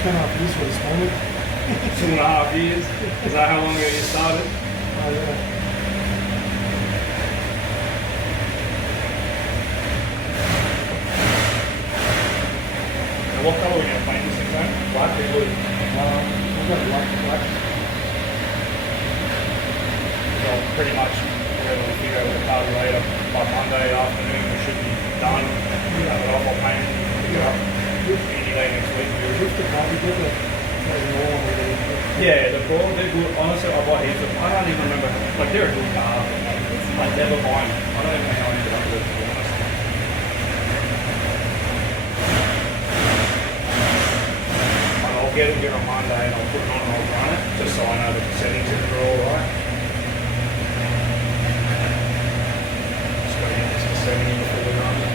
2.5 years for this moment. 2.5 years. Is that how long ago you started? Oh, yeah. And what colour are we going to paint this thing, mate? Black or blue? We've got black. So pretty much whatever we figure out with the car later by Monday afternoon we should be done. Have it off, I'll paint it, pick it up any day next week. With the car, we get the normal with it. Yeah, the Ball, they're good. Honestly, I bought heaps of them. I don't even remember, like they're a good car. I never buy them. I don't even know how I ended up with it, to be honest. But I'll get it here on Monday and I'll put it on and I'll run it, just so I know that the settings are all right. Just got to get this to 70 before we run it.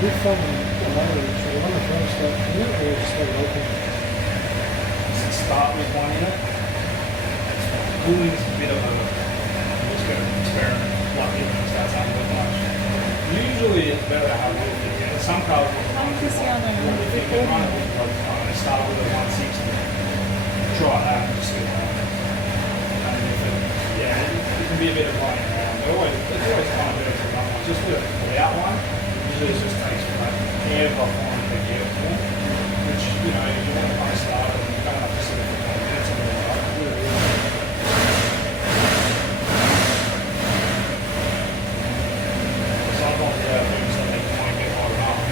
With some alone, so we want to try to start here or just have it open. Start with one in it. Cooling's a bit of a just going to experiment. Like it when it starts having that much. Usually it's better to have a little bit. Yeah, some cars will run it. If you can run it with like start with a 160. Try that and just see what happens. And if it, yeah, it can be a bit of running around. It's always kind of better to run one. Just with the outline. Usually it just takes like air off on the gear form, which you know you want to kind of start and you don't have to sit for 20 minutes on the right. Sometimes you have things that they might get hot enough,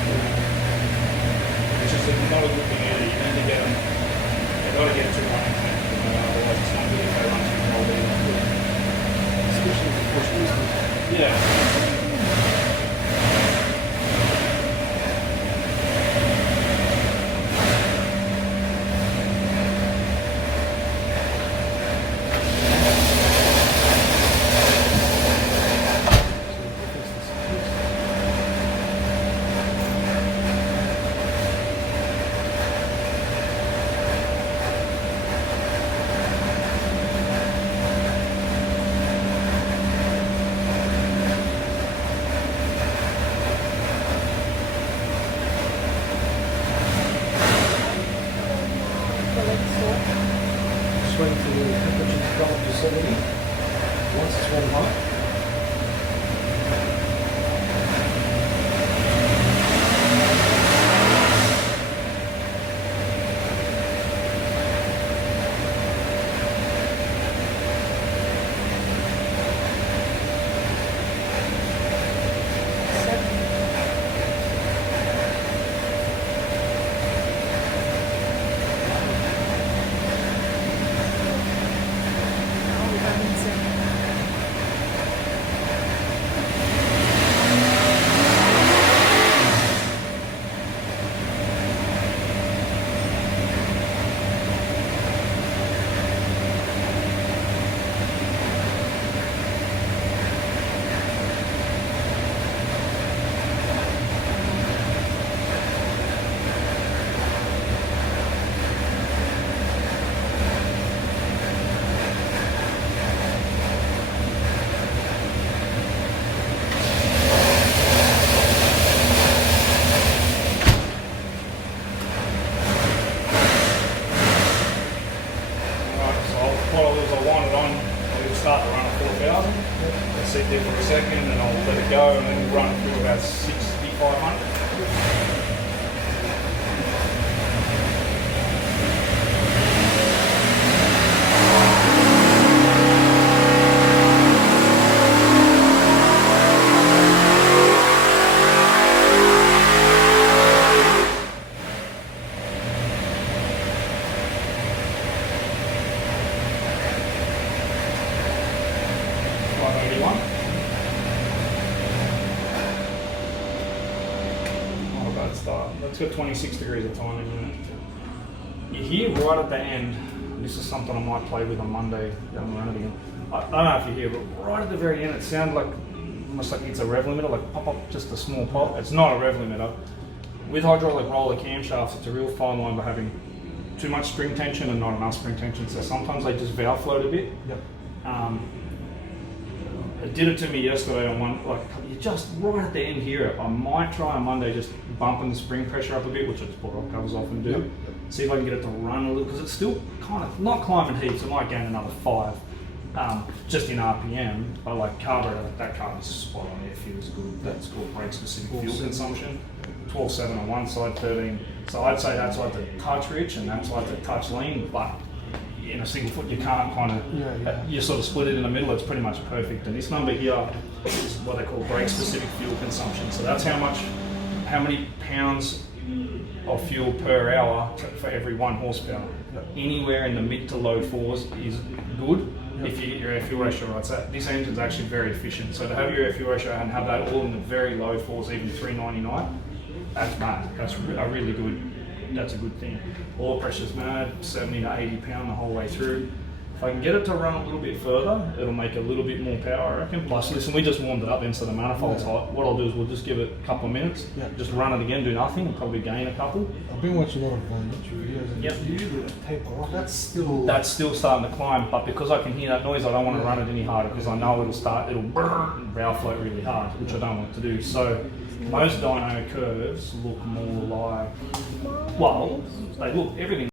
which is not a good thing either. You need to get them. You've got to get it to running temp, otherwise it's not good if they run too cold either. Especially if it's business. Yeah. Just waiting for the temperature to drop to 70. Once it's warm up. Start to run at 4,000. Let's sit there for a second and I'll let it go and then we'll run through about 6,500. It's got 26 degrees of timing in it. You hear right at the end, this is something I might play with on Monday, going around it again. I don't know if you hear, but right at the very end it sounded like almost like it's a rev limiter, like pop up, just a small pop. It's not a rev limiter. With hydraulic roller camshafts, it's a real fine line by having too much spring tension and not enough spring tension. So sometimes they just valve float a bit. Yep. It did it to me yesterday on one, like you just right at the end here. I might try on Monday just bumping the spring pressure up a bit, which sport rock covers often do. Yep. See if I can get it to run a little, because it's still kind of not climbing heaps. It might gain another 5, just in RPM. But like carburetor, that carburetor's spot on. Air feels good. That's called brake specific fuel consumption. 12.7 on one side, 13. So I'd say that's like the touch rich and that's like the touch lean, but in a single foot you can't kind of, you sort of split it in the middle, it's pretty much perfect. And this number here is what they call brake specific fuel consumption. So that's how many pounds of fuel per hour for every 1 horsepower. Anywhere in the mid to low 4s is good if you get your air fuel ratio right. So this engine's actually very efficient. So to have your air fuel ratio and have that all in the very low 4s, even 399, that's mad. That's a really good. That's a good thing. Oil pressure's mad, 70 to 80 pound the whole way through. If I can get it to run a little bit further, it'll make a little bit more power, I reckon. Plus, listen, we just warmed it up then, so the manifold's hot. What I'll do is we'll just give it a couple of minutes, just run it again, do nothing, and probably gain a couple. I've been watching a lot of YouTube videos and usually the taper off. That's still starting to climb, but because I can hear that noise, I don't want to run it any harder because I know it'll burn and valve float really hard, which I don't want to do. So most dyno curves look more like, well, they look everything.